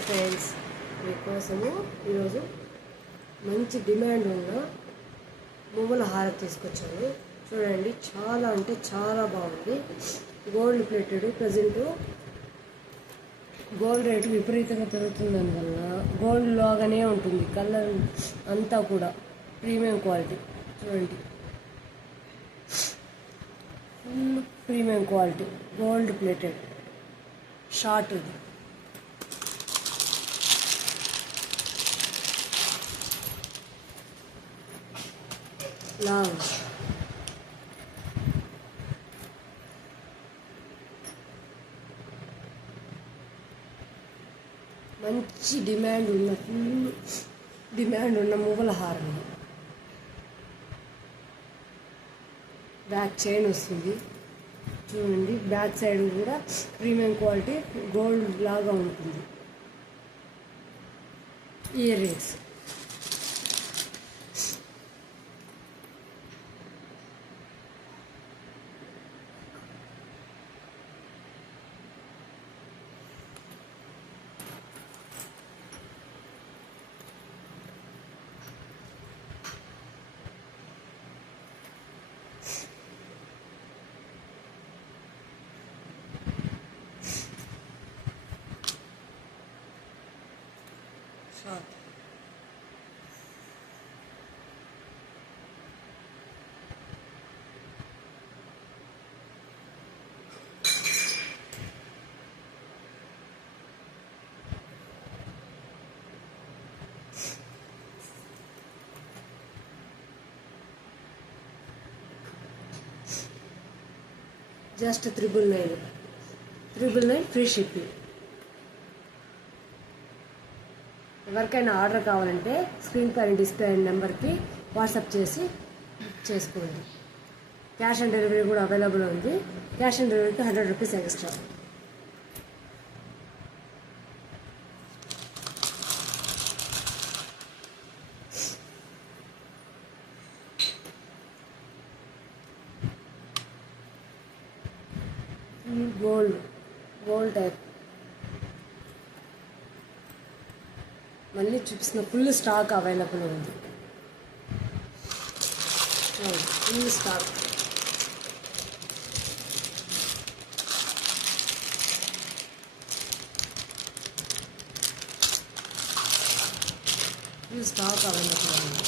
Hi friends, మీకోసము ఈరోజు మంచి డిమాండ్ ఉన్న మువ్వల హారం తీసుకొచ్చాను. చూడండి, చాలా అంటే చాలా బాగుంది. Gold plated. Present gold rate విపరీతంగా పెరుగుతుందని వల్ల గోల్డ్ లాగానే ఉంటుంది. కలర్ అంతా కూడా ప్రీమియం క్వాలిటీ. చూడండి, full premium quality gold plated short. ఇది లాంగ్. మంచి డిమాండ్ ఉన్న ఫుల్ డిమాండ్ ఉన్న మువ్వల హారం. బ్యాక్ చైన్ వస్తుంది. చూడండి, బ్యాక్ సైడ్ కూడా ప్రీమియం క్వాలిటీ గోల్డ్ లాగా ఉంటుంది. Ear rings. Just 999 free shipping. ఎవరికైనా ఆర్డర్ కావాలంటే స్క్రీన్ పైన డిస్ప్లే అయిన నెంబర్కి వాట్సాప్ చేసి చేసుకోండి. క్యాష్ ఆన్ డెలివరీ కూడా అవైలబుల్ ఉంది. క్యాష్ ఆన్ డెలివరీకి 100 రూపీస్ ఎక్స్ట్రా. Gold type. మళ్ళీ చూపిస్తున్న ఫుల్ స్టాక్ అవైలబుల్ ఉంది. Full stock. అవైలబుల్ ఉంది.